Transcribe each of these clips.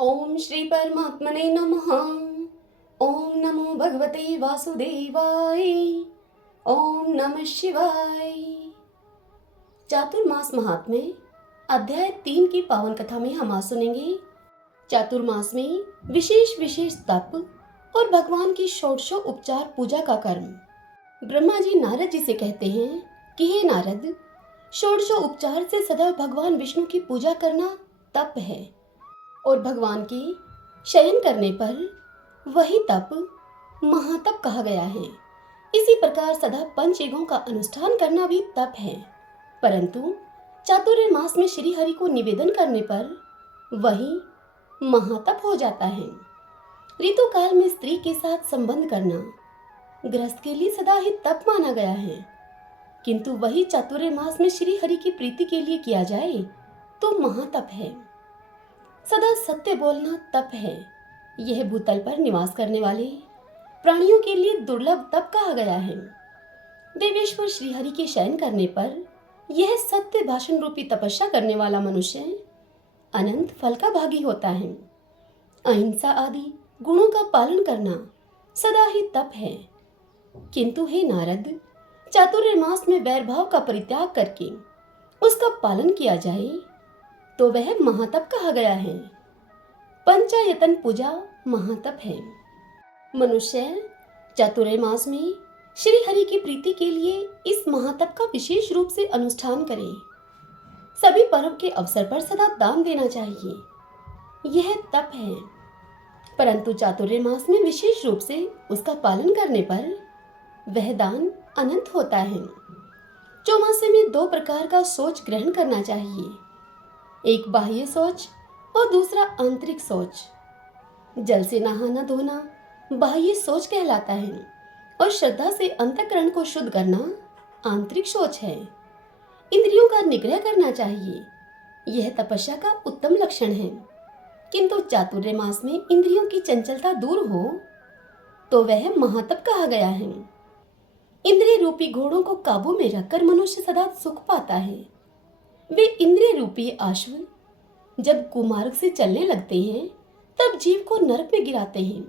ओम श्री परमात्मने नमः। ओम नमो भगवते वासुदेवाय। ओम नमः शिवाय। चातुर्मास महात्म्य अध्याय 3 की पावन कथा में हम आज सुनेंगे चातुर्मास में विशेष विशेष तप और भगवान की षोडशो उपचार पूजा का कर्म। ब्रह्मा जी नारद जी से कहते हैं कि हे नारद, षोडशो उपचार से सदा भगवान विष्णु की पूजा करना तप है और भगवान के शयन करने पर वही तप महातप कहा गया है। इसी प्रकार सदा पंचयुगों का अनुष्ठान करना भी तप है, परंतु चातुर्य मास में श्री हरि को निवेदन करने पर वही महातप हो जाता है। ऋतु काल में स्त्री के साथ संबंध करना गृहस्थ के लिए सदा ही तप माना गया है, किंतु वही चातुर्य मास में श्री हरि की प्रीति के लिए किया जाए तो महातप है। सदा सत्य बोलना तप है। यह भूतल पर निवास करने वाले प्राणियों के लिए दुर्लभ तप कहा गया है। देवेश्वर श्रीहरि के शयन करने पर यह सत्य भाषण रूपी तपस्या करने वाला मनुष्य अनंत फल का भागी होता है। अहिंसा आदि गुणों का पालन करना सदा ही तप है, किंतु हे नारद, चातुर्य मास में वैरभाव का परित्याग करके उसका पालन किया जाए तो वह महातप कहा गया है। पंचायतन पूजा महातप है। मनुष्य चातुर्य मास में श्री हरि की प्रीति के लिए इस महातप का विशेष रूप से अनुष्ठान करे। सभी पर्व के अवसर पर सदा दान देना चाहिए, यह तप है। परंतु चातुर्य मास में विशेष रूप से उसका पालन करने पर वह दान अनंत होता है। चौमासे में 2 प्रकार का शौच ग्रहण करना चाहिए, एक बाह्य शौच और दूसरा आंतरिक शौच। जल से नहाना धोना बाह्य शौच कहलाता है और श्रद्धा से अंतःकरण को शुद्ध करना आंतरिक शौच है। इंद्रियों का निग्रह करना चाहिए, यह तपस्या का उत्तम लक्षण है। किंतु चातुर्य मास में इंद्रियों की चंचलता दूर हो तो वह महातप कहा गया है। इंद्रिय रूपी घोड़ों को काबू में रखकर मनुष्य सदा सुख पाता है। वे इंद्रिय रूपी अश्व जब कुमार्ग से चलने लगते हैं तब जीव को नरक में गिराते हैं।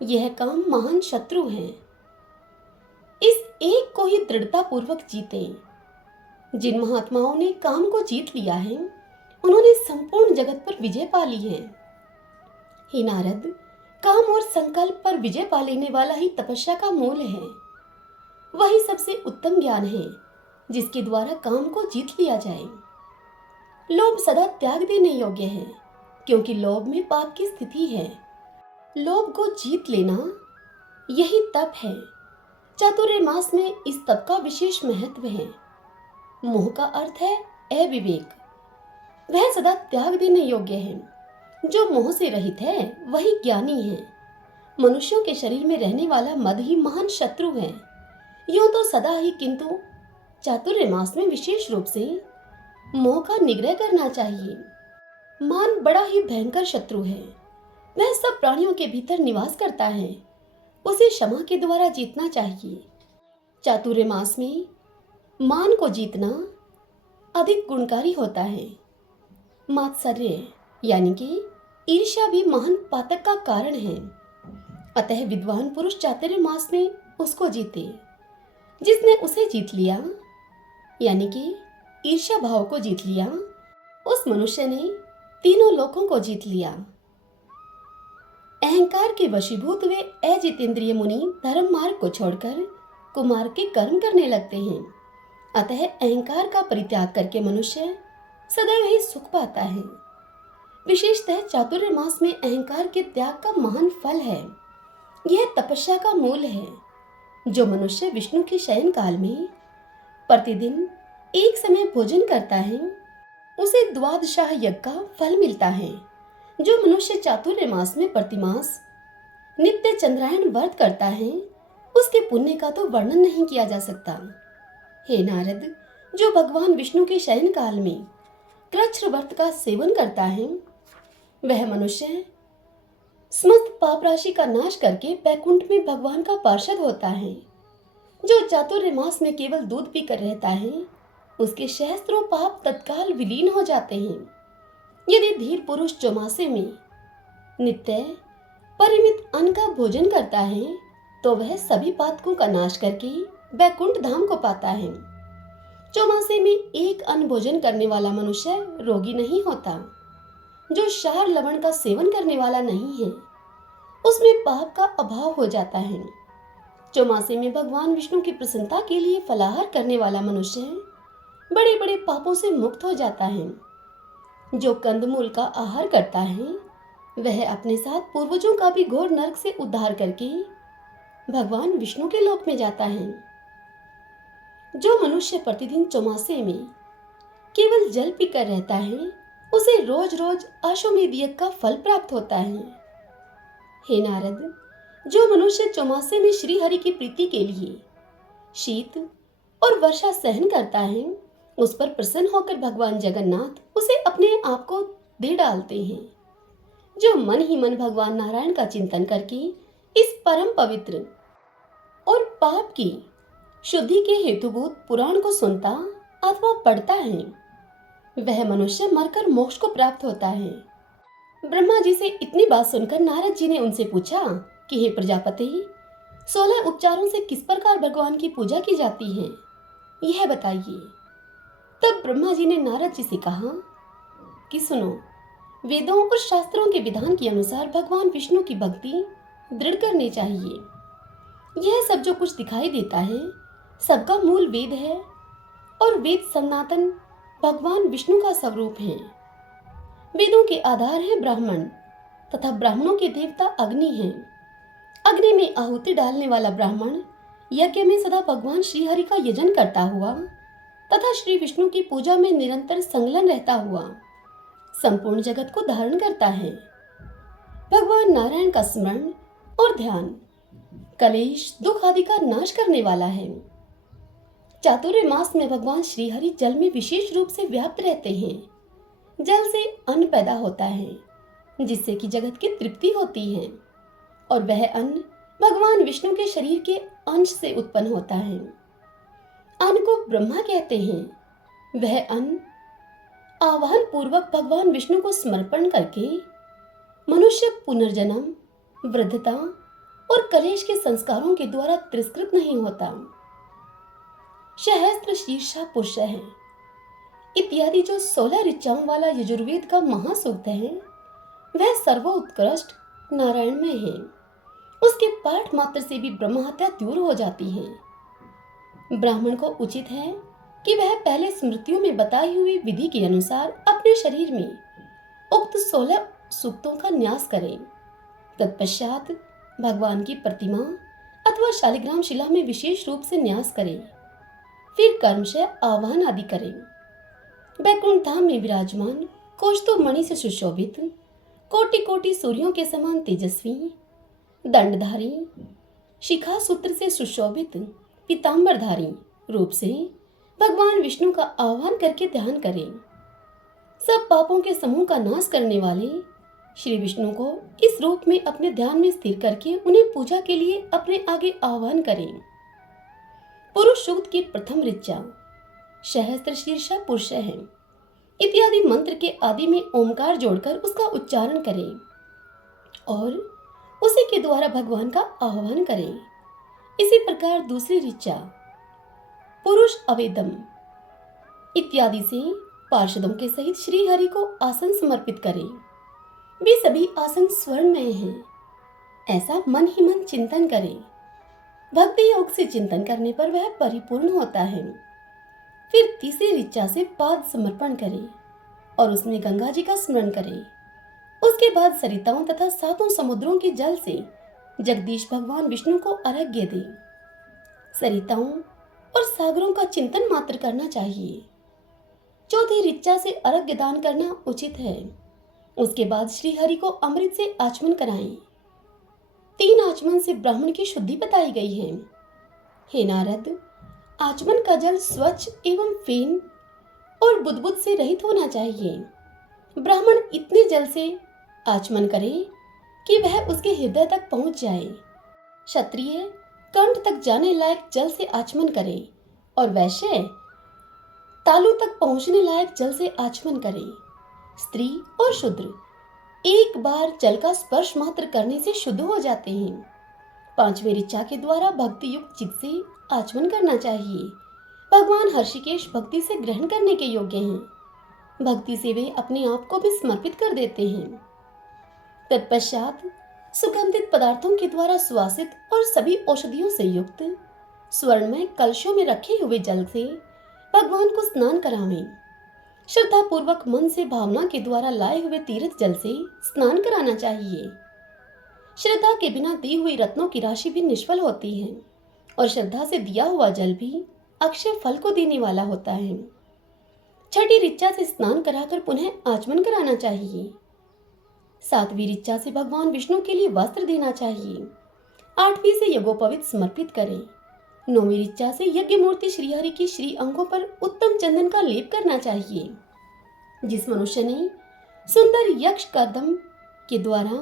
यह काम महान शत्रु है। इस एक को ही दृढ़ता पूर्वक जीते। जिन महात्माओं ने काम को जीत लिया है उन्होंने संपूर्ण जगत पर विजय पा ली है। हे नारद, काम और संकल्प पर विजय पा लेने वाला ही तपस्या का मूल है। वही सबसे उत्तम ज्ञान है जिसके द्वारा काम को जीत लिया जाए। लोभ सदा त्याग देने योग्य है, क्योंकि लोभ में पाप की स्थिति है। लोभ को जीत लेना यही तप है। चातुर्य मास में इस तप का विशेष महत्व है। मोह का अर्थ है अविवेक, वह सदा त्याग देने योग्य है। जो मोह से रहित है वही ज्ञानी है। मनुष्यों के शरीर में रहने वाला मद ही महान शत्रु है। यूं तो सदा ही, किंतु चातुर्य मास में विशेष रूप से मोह का निग्रह करना चाहिए। मान बड़ा ही भयंकर शत्रु है। वह सब प्राणियों के भीतर निवास करता है। उसे क्षमा के द्वारा जीतना चाहिए। चातुर्य मास में मान को जीतना अधिक गुणकारी होता है। मात्सर्य यानी कि ईर्ष्या भी महान पातक का कारण है। अतः विद्वान पुरुष चातुर्य मास में उसको जीते। जिसने उसे जीत लिया, यानी कि ईर्ष्या भाव को जीत लिया, उस मनुष्य ने तीनों लोकों को जीत लिया। अहंकार के वशीभूत वे अजितेंद्रिय मुनि धर्म मार्ग को छोड़कर कुमार्ग के कर्म करने लगते हैं। अतः अहंकार का परित्याग करके मनुष्य सदैव ही सुख पाता है। विशेषतः चातुर्य मास में अहंकार के त्याग का महान फल है। यह तपस्या का मूल है। जो मनुष्य विष्णु के शयन काल में प्रतिदिन एक समय भोजन करता है उसे द्वादशाह यज्ञ का फल मिलता है। जो मनुष्य चातुर्य मास में प्रतिमास नित्य चंद्रायण व्रत करता है उसके पुण्य का तो वर्णन नहीं किया जा सकता। हे नारद, जो भगवान विष्णु के शयन काल में कृच्छ्र व्रत का सेवन करता है वह मनुष्य समस्त पाप राशि का नाश करके बैकुंठ में भगवान का पार्षद होता है। जो चातुर्य मास में केवल दूध पीकर रहता है उसके सहस्त्रों पाप तत्काल विलीन हो जाते हैं। यदि धीर पुरुष चौमासे में नित्य परिमित अन्न का भोजन करता है तो वह सभी पातकों का नाश करके वैकुंठ धाम को पाता है। चौमासे में एक अन्न भोजन करने वाला मनुष्य रोगी नहीं होता। जो क्षार लवण का सेवन करने वाला नहीं है उसमें पाप का अभाव हो जाता है। चौमासे में भगवान विष्णु की प्रसन्नता के लिए फलाहार करने वाला मनुष्य बड़े बड़े पापों से मुक्त हो जाता है। जो कंदमूल का आहार करता है वह अपने साथ पूर्वजों का भी घोर नरक से उद्धार करके भगवान विष्णु के लोक में जाता है। जो मनुष्य प्रतिदिन चौमासे में केवल जल पीकर रहता है उसे रोज रोज अश्वमेध यज्ञ का फल प्राप्त होता है। हे नारद, जो मनुष्य चौमासे में श्री हरि की प्रीति के लिए शीत और वर्षा सहन करता है उस पर प्रसन्न होकर भगवान जगन्नाथ उसे अपने आप को दे डालते हैं। जो मन ही मन भगवान नारायण का चिंतन करके इस परम पवित्र और पाप की शुद्धि के हेतुभूत पुराण को सुनता अथवा पढ़ता है वह मनुष्य मरकर मोक्ष को प्राप्त होता है। ब्रह्मा जी से इतनी बात सुनकर नारद जी ने उनसे पूछा कि हे प्रजापति, 16 उपचारों से किस प्रकार भगवान की पूजा की जाती है, यह बताइए। तब ब्रह्मा जी ने नारद जी से कहा कि सुनो, वेदों और शास्त्रों के विधान के अनुसार भगवान विष्णु की भक्ति दृढ़ करनी चाहिए। यह सब जो कुछ दिखाई देता है सबका मूल वेद है और वेद सनातन भगवान विष्णु का स्वरूप है। वेदों के आधार है ब्राह्मण तथा ब्राह्मणों के देवता अग्नि हैं। अग्नि में आहुति डालने वाला ब्राह्मण यज्ञ में सदा भगवान श्री हरि का यजन करता हुआ तथा श्री विष्णु की पूजा में निरंतर संलग्न रहता हुआ संपूर्ण जगत को धारण करता है। भगवान नारायण का स्मरण और ध्यान कलेश दुख आदि का नाश करने वाला है। चातुर्य मास में भगवान श्री हरि जल में विशेष रूप से व्याप्त रहते हैं। जल से अन्न पैदा होता है जिससे कि जगत की तृप्ति होती है और वह अन्न भगवान विष्णु के शरीर के अंश से उत्पन्न होता है। अन्न को ब्रह्मा कहते हैं। वह अन्न आवाहन पूर्वक भगवान विष्णु को समर्पण करके मनुष्य पुनर्जन्म, वृद्धता और कलेश के संस्कारों के द्वारा तिरस्कृत नहीं होता। सहस्त्र शीर्षा पुरुष है इत्यादि जो 16 ऋचाओं वाला यजुर्वेद का महासूक्त है वह सर्वोत्कृष्ट नारायण में है। उसके पाठ मात्र से भी ब्रह्म हत्या दूर हो जाती है। ब्राह्मण को उचित है कि वह पहले स्मृतियों में बताई हुई विधि के अनुसार अपने शरीर में उक्त 16 सूक्तों का न्यास करे। तत्पश्चात भगवान की प्रतिमा अथवा शालिग्राम शिला में विशेष रूप से न्यास करे। फिर कर्मशः आह्वान आदि करें। वैकुंठ धाम में विराजमान कौस्तुभ मणि से सुशोभित कोटि कोटि सूर्यों के समान तेजस्वी दंडधारी शिखा सूत्र से सुशोभित पीतांबरधारी रूप से भगवान विष्णु का आह्वान करके ध्यान करें। सब पापों के समूह का नाश करने वाले श्री विष्णु को इस रूप में अपने ध्यान में स्थिर करके उन्हें पूजा के लिए अपने आगे आह्वान करें। पुरुष सूक्त की प्रथम ऋचा सहस्त्र शीर्षा पुरुष है इत्यादि मंत्र के आदि में ओमकार जोड़कर उसका उच्चारण करें और उसी के द्वारा भगवान का आह्वान करें। इसी प्रकार दूसरी ऋचा पुरुष अवेदम इत्यादि से पार्षदों के सहित श्री हरि को आसन समर्पित करें। वे सभी आसन स्वर्णमय हैं, ऐसा मन ही मन चिंतन करें। भक्ति योग से चिंतन करने पर वह परिपूर्ण होता है। फिर तीसरी ऋचा से पाद समर्पण करें और उसमें गंगा जी का स्मरण करें। उसके बाद सरिताओं तथा सातों समुद्रों के जल से जगदीश भगवान विष्णु को अर्घ्य दें। सरिताओं और सागरों का चिंतन मात्र करना चाहिए। चौथी ऋचा से अर्घ्य दान करना उचित है। उसके बाद श्री हरि को अमृत से आचमन कराएं। 3 आचमन से ब्राह्मण की शुद्धि बताई गई है। हे नारद, आचमन का जल स्वच्छ एवं फेन और बुदबुद से रहित होना चाहिए। ब्राह्मण इतने जल से आचमन करे कि वह उसके हृदय तक पहुंच जाए। क्षत्रिय कंठ तक जाने लायक जल से आचमन करे और वैश्य तालु तक पहुंचने लायक जल से आचमन करे। स्त्री और शूद्र एक बार जल का स्पर्श मात्र करने से शुद्ध हो जाते हैं। पांचवी ऋचा के द्वारा भक्ति युक्त चित्त से आचमन करना चाहिए। भगवान हर्षिकेश भक्ति से ग्रहण करने के योग्य हैं। भक्ति से वे अपने आप को भी समर्पित कर देते हैं। तत्पश्चात सुगंधित पदार्थों के द्वारा सुवासित और सभी औषधियों से युक्त स्वर्णमय कलशों में रखे हुए जल से भगवान को स्नान करावें। श्रद्धा पूर्वक मन से भावना के द्वारा लाए हुए तीर्थ जल से स्नान कराना चाहिए। श्रद्धा के बिना दी हुई रत्नों की राशि भी निष्फल होती है और श्रद्धा से दिया हुआ जल भी अक्षय फल को देने वाला होता है। छठी ऋचा से स्नान कराकर पुनः आचमन कराना चाहिए। सातवीं ऋचा से भगवान विष्णु के लिए वस्त्र देना चाहिए। आठवीं से यज्ञोपवीत समर्पित करें। नौवीं ऋचा से यज्ञ मूर्ति श्रीहरि की श्री अंगों पर उत्तम चंदन का लेप करना चाहिए। जिस मनुष्य ने सुंदर यक्ष कदम के द्वारा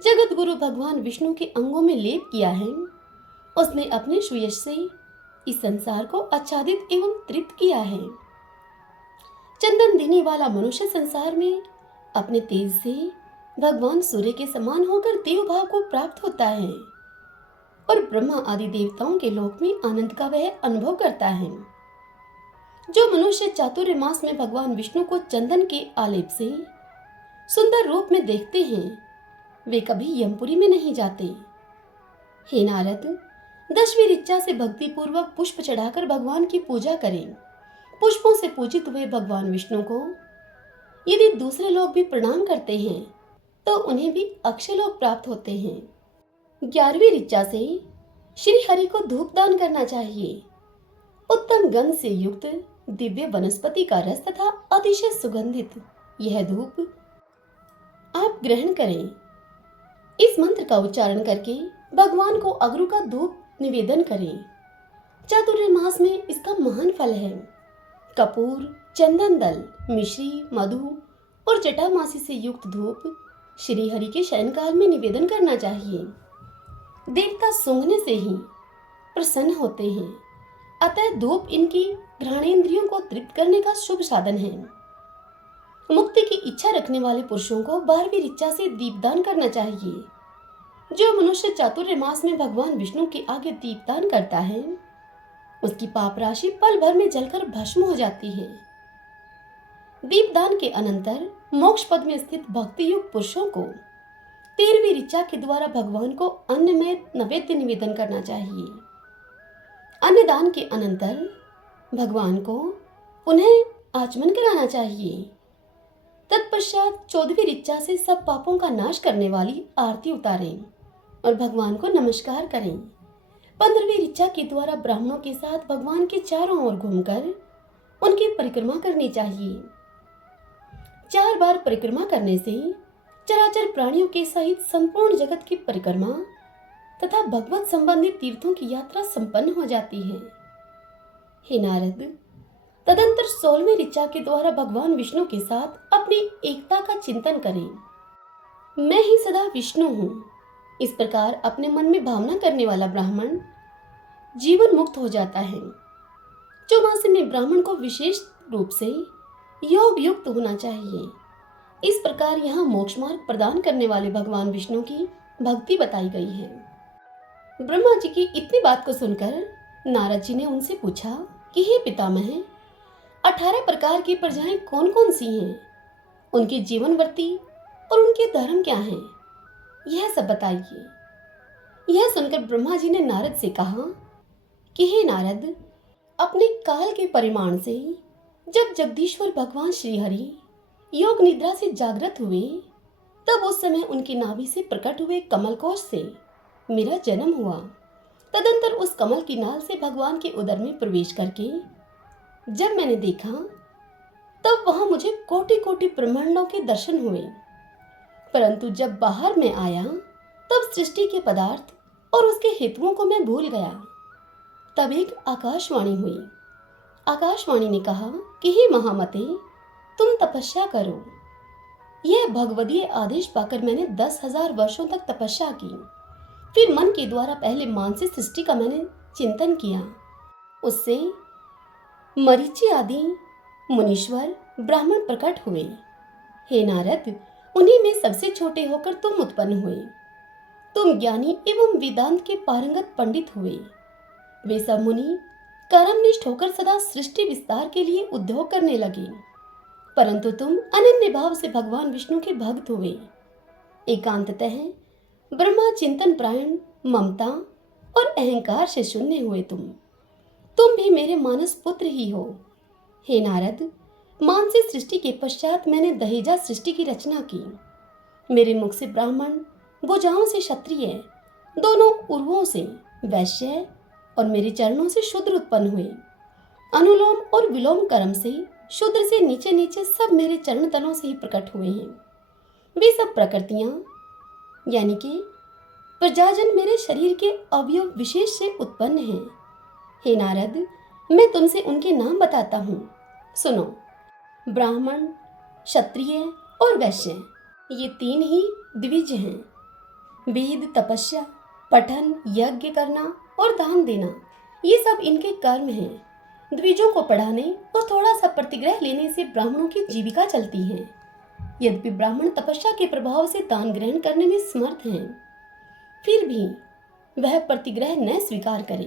जगत गुरु भगवान विष्णु के अंगों में लेप किया है, उसने अपने सुयश से इस संसार को आच्छादित एवं तृप्त किया है। चंदन देने वाला मनुष्य संसार में अपने तेज से भगवान सूर्य के समान होकर देव भाव को प्राप्त होता है और ब्रह्मा आदि देवताओं के लोक में आनंद का वह अनुभव करता है। जो मनुष्य चातुर्य मास में भगवान विष्णु को चंदन के आलेप से सुंदर रूप में देखते हैं, वे कभी यमपुरी में नहीं जाते। हे नारद, 10वीं ऋचा से भक्ति पूर्वक पुष्प चढ़ाकर भगवान की पूजा करें। पुष्पों से पूजित हुए भगवान विष्णु को यदि दूसरे लोग भी प्रणाम करते हैं तो उन्हें भी अक्षय लोक प्राप्त होते हैं। 11वीं ऋचा से श्री हरि को धूप दान करना चाहिए। उत्तम गंध से युक्त दिव्य वनस्पति का रस तथा अतिशय सुगंधित यह धूप आप ग्रहण करें। इस मंत्र का उच्चारण करके भगवान को अगरु का धूप निवेदन करें। चातुर्य मास में इसका महान फल है। कपूर, चंदन दल, मिश्री, मधु और जटामासी से युक्त धूप श्री हरि के शयनकाल में निवेदन करना चाहिए। देवता सूंघने से ही प्रसन्न होते हैं, अतः धूप इनकी घ्राणेंद्रियों को तृप्त करने का शुभ साधन है। मुक्ति की इच्छा रखने वाले पुरुषों को 12वीं ऋचा से दीपदान करना चाहिए। जो मनुष्य चातुर्य मास में भगवान विष्णु के आगे दीपदान करता है, उसकी पाप राशि पल भर में जलकर भस्म हो जाती है। दीपदान के अनंतर मोक्ष पद में स्थित भक्ति युक्त पुरुषों को 13वीं ऋचा के द्वारा भगवान को अन्न में नैवेद्य निवेदन करना चाहिए। अन्नदान के अनंतर भगवान को पुनः आचमन कराना चाहिए। तत्पश्चात 14वीं ऋचा से सब पापों का नाश करने वाली आरती उतारें और भगवान को नमस्कार करें। 15वीं ऋचा के द्वारा ब्राह्मणों के साथ भगवान के चारों ओर घूमकर उनकी परिक्रमा करनी चाहिए। 4 बार परिक्रमा करने से चराचर प्राणियों के सहित संपूर्ण जगत की परिक्रमा तथा भगवत संबंधित तीर्थों की यात्रा संपन्न हो जाती है। हे नारद, तदंतर 16वीं ऋचा के द्वारा भगवान विष्णु के साथ अपनी एकता का चिंतन करें। मैं ही सदा विष्णु हूँ, इस प्रकार अपने मन में भावना करने वाला ब्राह्मण जीवन मुक्त हो जाता है। चौमासे में ब्राह्मण को विशेष रूप से योग युक्त होना चाहिए। इस प्रकार यहाँ मोक्ष मार्ग प्रदान करने वाले भगवान विष्णु की भक्ति बताई गई है। ब्रह्मा जी की इतनी बात को सुनकर नारद जी ने उनसे पूछा कि हे पितामह, 18 प्रकार की प्रजाएं कौन कौन सी हैं, उनके जीवनवर्ती और उनके धर्म क्या हैं, यह सब बताइए। यह सुनकर ब्रह्मा जी ने नारद से कहा कि हे नारद, अपने काल के परिमाण से जब जगदीश्वर भगवान श्री हरि योग निद्रा से जागृत हुए, तब उस समय उनकी नाभि से प्रकट हुए कमल कोश से मेरा जन्म हुआ। तदंतर उस कमल की नाल से भगवान के उदर में प्रवेश करके जब मैंने देखा, तब वहां मुझे कोटि कोटि ब्रह्मांडों के दर्शन हुए। परंतु जब बाहर में आया, तब सृष्टि के पदार्थ और उसके हेतुओं को मैं भूल गया। तब एक आकाशवाणी हुई। आकाशवाणी ने कहा कि हे महामते, तुम तपस्या करो। यह भगवदीय आदेश पाकर मैंने 10,000 वर्षों तक तपस्या की। फिर मन के द्वारा पहले मानसिक सृष्टि का मैंने चिंतन किया। उससे मरीचि आदि मुनीश्वर ब्राह्मण प्रकट हुए। हे नारद, उन्हीं में सबसे छोटे होकर तुम उत्पन्न हुए। तुम ज्ञानी एवं वेदांत के पारंगत पंडित हुए। वे सब मुनि कर्मनिष्ठ होकर सदा सृष्टि विस्तार के लिए उद्योग करने लगे, परंतु तुम अनन्य भाव से भगवान विष्णु के भक्त हुए। एकांततः ब्रह्मा चिंतन प्रायण, ममता और अहंकार से शून्य हुए। तुम भी मेरे मानस पुत्र ही हो। हे नारद, मान से सृष्टि के पश्चात मैंने दहेजा सृष्टि की रचना की। मेरे मुख से ब्राह्मण, भुजाओं से क्षत्रिय, दोनों उर्वों से वैश्य और मेरे चरणों से शूद्र उत्पन्न हुए। अनुलोम और विलोम कर्म से शूद्र से नीचे नीचे सब मेरे चरण तलों से ही प्रकट हुए हैं। वे सब प्रकृतियां यानी कि प्रजाजन मेरे शरीर के अवयव विशेष से उत्पन्न हैं। हे नारद, मैं तुमसे उनके नाम बताता हूँ, सुनो। ब्राह्मण, क्षत्रिय और वैश्य, ये तीन ही द्विज हैं। वेद, तपस्या, पठन, यज्ञ करना और दान देना, ये सब इनके कर्म हैं। द्विजों को पढ़ाने और थोड़ा सा प्रतिग्रह लेने से ब्राह्मणों की जीविका चलती है। यद्यपि ब्राह्मण तपस्या के प्रभाव से दान ग्रहण करने में समर्थ हैं, फिर भी वह प्रतिग्रह न स्वीकार करे,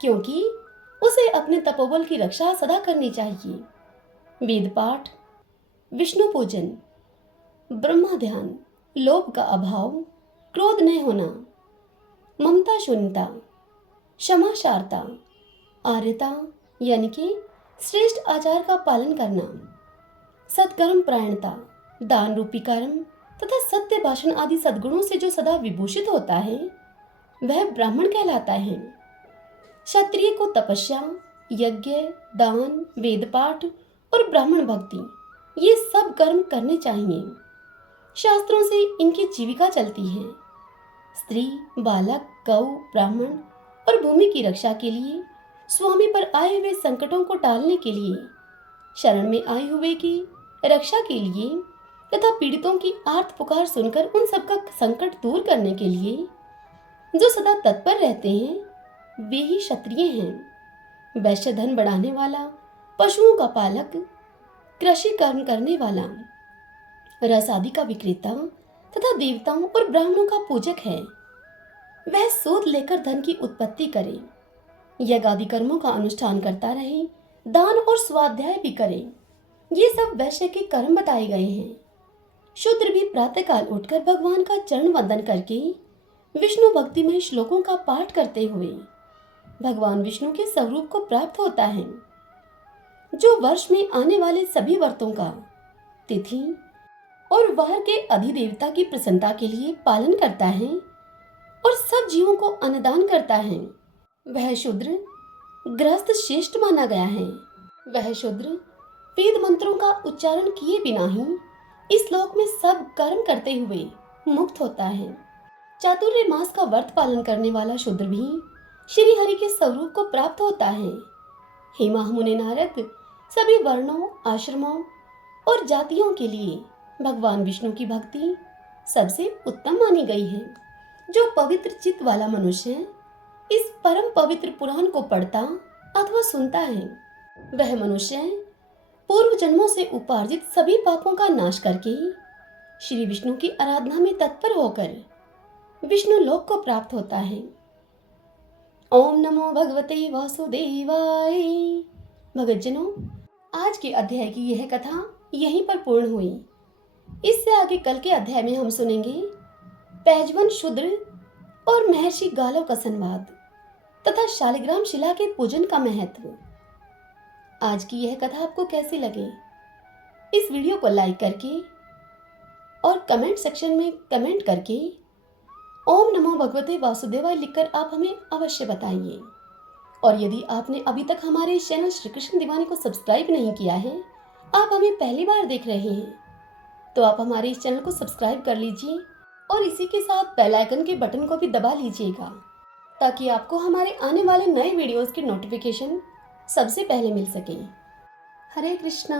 क्योंकि उसे अपने तपोबल की रक्षा सदा करनी चाहिए। वेद पाठ, विष्णु पूजन, ब्रह्मा ध्यान, लोभ का अभाव, क्रोध न होना, ममता शून्यता, क्षमाशारता, आर्यता यानी कि श्रेष्ठ आचार का पालन करना, सत्कर्म परायणता, दान रूपी कर्म तथा सत्य भाषण आदि सद्गुणों से जो सदा विभूषित होता है वह ब्राह्मण कहलाता है। क्षत्रिय को तपस्या, यज्ञ, दान, वेद पाठ और ब्राह्मण भक्ति ये सब कर्म करने चाहिए। शास्त्रों से इनकी जीविका चलती है। स्त्री, बालक, गौ, ब्राह्मण और भूमि की रक्षा के लिए, स्वामी पर आए हुए संकटों को टालने के लिए, शरण में आए हुए की रक्षा के लिए तथा पीड़ितों की आर्त पुकार सुनकर उन सबका संकट दूर करने के लिए जो सदा तत्पर रहते हैं, वे ही क्षत्रिय हैं। वैश्य धन बढ़ाने वाला, पशुओं का पालक, कृषि कर्म करने वाला, रस आदि का विक्रेता तथा देवताओं और ब्राह्मणों का पूजक है। वह सूद लेकर धन की उत्पत्ति करे, यज्ञ आदि कर्मों का अनुष्ठान करता रहे, दान और स्वाध्याय भी करे। ये सब वैश्य के कर्म बताए गए हैं। शूद्र भी प्रातःकाल उठकर भगवान का चरण वंदन करके विष्णु भक्तिमय श्लोकों का पाठ करते हुए भगवान विष्णु के स्वरूप को प्राप्त होता है, जो वर्ष में आने वाले सभी व्रतों का, तिथि और वार के अधिदेवता की प्रसन्नता के लिए पालन करता है और सब जीवों को अन्नदान करता है। वह शूद्र गृहस्थ श्रेष्ठ माना गया है। वह शूद्र वेद मंत्रों का उच्चारण किए बिना ही इस लोक में सब कर्म करते हुए मुक्त होता है। चातुर्य मास का व्रत पालन करने वाला शूद्र भी श्री हरि के स्वरूप को प्राप्त होता है। हे महामुनि नारद, सभी वर्णों, आश्रमों और जातियों के लिए भगवान विष्णु की भक्ति सबसे उत्तम मानी गई है। जो पवित्र चित्त वाला मनुष्य इस परम पवित्र पुराण को पढ़ता अथवा सुनता है, वह मनुष्य पूर्व जन्मों से उपार्जित सभी पापों का नाश करके श्री विष्णु की आराधना में तत्पर होकर विष्णु लोक को प्राप्त होता है। ओम नमो भगवते वासुदेवाय। भगतजनों, आज के अध्याय की यह कथा यहीं पर पूर्ण हुई। इससे आगे कल के अध्याय में हम सुनेंगे पैजवन शूद्र और महर्षि गालव का संवाद तथा शालिग्राम शिला के पूजन का महत्व। आज की यह कथा आपको कैसी लगी? इस वीडियो को लाइक करके और कमेंट सेक्शन में कमेंट करके ओम नमो भगवते वासुदेवाय लिखकर आप हमें अवश्य बताइए। और यदि आपने अभी तक हमारे इस चैनल श्री कृष्ण दीवाने को सब्सक्राइब नहीं किया है, आप हमें पहली बार देख रहे हैं, तो आप हमारे इस चैनल को सब्सक्राइब कर लीजिए और इसी के साथ बेल आइकन के बटन को भी दबा लीजिएगा, ताकि आपको हमारे आने वाले नए वीडियोस की नोटिफिकेशन सबसे पहले मिल सके। हरे कृष्णा।